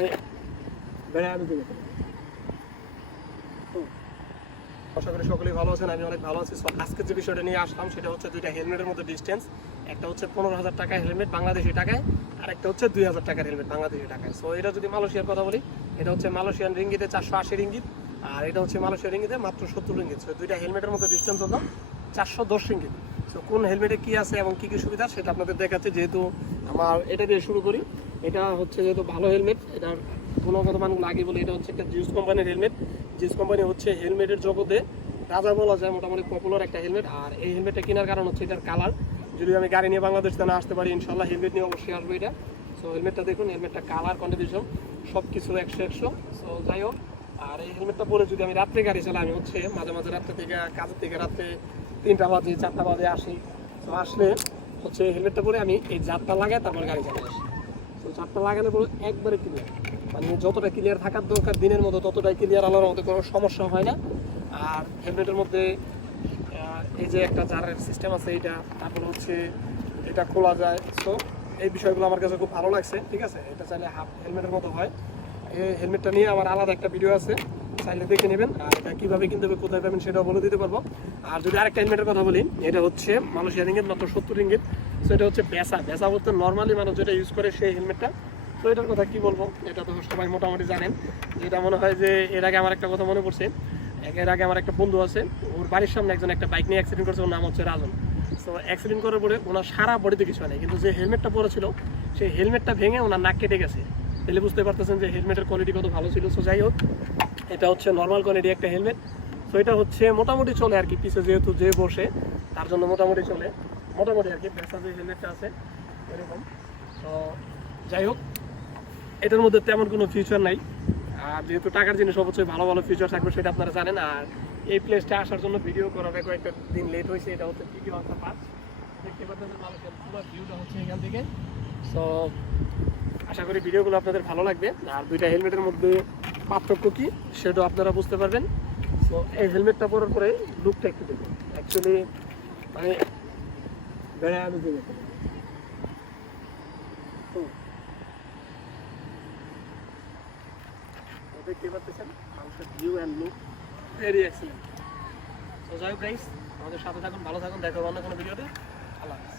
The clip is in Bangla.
মানে বেড়ায় আমি দেবো। আশা করি সকলেই ভালো আছেন, আমি অনেক ভালো আছি। সো আজকে যে বিষয়টা নিয়ে আসলাম সেটা হচ্ছে দুইটা হেলমেটের মধ্যে ডিস্টেন্স। একটা হচ্ছে 15,000 টাকা হেলমেট বাংলাদেশি টাকায়, আর একটা হচ্ছে 2,000 টাকার হেলমেট বাংলাদেশি টাকায়। সো এটা যদি মালয়েশিয়ার কথা বলি, এটা হচ্ছে মালয়েশিয়ান রিঙ্গিতে 480 রিঙ্গিত, আর এটা হচ্ছে মালয়েশিয়ার রিঙ্গিতে মাত্র 70 রিঙ্গিত। সো দুইটা হেলমেটের মধ্যে ডিস্টেন্স হলো 410 রিঙ্গিত। সো কোন হেলমেটে কী আছে এবং কী কী সুবিধা সেটা আপনাদের দেখাচ্ছে। যেহেতু আমার এটা দিয়ে শুরু করি, এটা হচ্ছে যেহেতু ভালো হেলমেট, এটার গুণগত মানগুলো আগে বলি। এটা হচ্ছে একটা জিউস কোম্পানির হেলমেট। জিউস কোম্পানি হচ্ছে হেলমেটের জগতে রাজা বলা যায়, মোটামুটি পপুলার একটা হেলমেট। আর এই হেলমেটটা কেনার কারণ হচ্ছে এটার কালার। যদি আমি গাড়ি নিয়ে বাংলাদেশ না আসতে পারি, ইনশাল্লাহ হেলমেট নিয়ে অবশ্যই আসবো এটা। সো হেলমেটটা দেখুন, হেলমেটটা কালার কন্ডিশন সব কিছু 100-100। সো যাই হোক, আর এই হেলমেটটা পরে যদি আমি রাত্রে গাড়ি চালাই, আমি হচ্ছে মাঝে মাঝে রাত্রে থেকে কাজের থেকে রাত্রে 3টা বাজে 4টা বাজে আসি। তো আসলে হচ্ছে হেলমেটটা পরে আমি এই জাতটা লাগাই তারপর গাড়ি চালাই আসি। তো জাতটা লাগানোর পরে একবারে ক্লিয়ার, মানে যতটা ক্লিয়ার থাকার দরকার দিনের মতো ততটাই ক্লিয়ার, আলোর মধ্যে কোনো সমস্যা হয় না। আর হেলমেটের মধ্যে এই যে একটা জারের সিস্টেম আছে এইটা, তারপর হচ্ছে এটা খোলা যায়। সো এই বিষয়গুলো আমার কাছে খুব ভালো লাগছে। ঠিক আছে, এটা চাইলে হাফ হেলমেটের মতো হয়। এই হেলমেটটা নিয়ে আমার আলাদা একটা ভিডিও আছে, চাইলে দেখে নেবেন। আর এটা কীভাবে কিনতে হবে, কোথায় পাবেন সেটাও বলে দিতে পারবো। আর যদি আরেকটা হেলমেটের কথা বলি, এটা হচ্ছে মালয়েশিয়া রিঙ্গিত মাত্র 70 রিঙ্গিত। সো এটা হচ্ছে বেসা বলতে নর্মালি মানুষ যেটা ইউজ করে সেই হেলমেটটা। তো এটার কথা কি বলবো, এটা তো সবাই মোটামুটি জানেন। যেটা মনে হয় যে এর আগে আমার একটা কথা মনে পড়ছে, এর আগে আমার একটা বন্ধু আছে, ওর বাড়ির সামনে একজন একটা বাইক নিয়ে অ্যাক্সিডেন্ট করেছে, ওর নাম হচ্ছে রাজন। সো অ্যাক্সিডেন্ট করার পরে ওনার সারা বডিতে কিছু হয় না, কিন্তু যে হেলমেটটা পরে ছিল সেই হেলমেটটা ভেঙে ওনার নাক কেটে গেছে। তাহলে বুঝতে পারতেছেন যে হেলমেটের কোয়ালিটি কত ভালো ছিল। সো যাই হোক, এটা হচ্ছে নর্মাল কোয়ালিটি একটা হেলমেট। সো এটা হচ্ছে মোটামুটি চলে আর কি, পিছে যেহেতু যে বসে তার জন্য মোটামুটি চলে, মোটামুটি আর কি। বেসা যে হেলমেটটা আছে এরকম। তো যাই হোক, এটার মধ্যে তেমন কোনো ফিচার নাই। আর যেহেতু টাকার জিনিস অবশ্যই ভালো ভালো ফিচার থাকবে সেটা আপনারা জানেন। আর এই প্লেসটা আসার জন্য ভিডিও করার কয়েকটা দিন লেট হয়েছে। এটা হচ্ছে টিকি ওয়াংসা পার্ক, দেখতে পাচ্ছেন মালয়েশিয়ার পুরো ভিউটা হচ্ছে এখান থেকে। সো আশা করি ভিডিওগুলো আপনাদের ভালো লাগবে। আর দুইটা হেলমেটের মধ্যে পার্থক্য কী সেটাও আপনারা বুঝতে পারবেন। সো এই হেলমেটটা পরার পরে লুকটা একটু দেখুন, অ্যাকচুয়ালি মানে বেড়ায় আমি দেখে দেখতে পাচ্ছেন মানুষের view and look very excellent. তো যাই হোক গাইস, আমাদের সাথে থাকুন, ভালো থাকুন, দেখা হবে অন্য কোনো ভিডিওতে। আল্লাহ হাফেজ।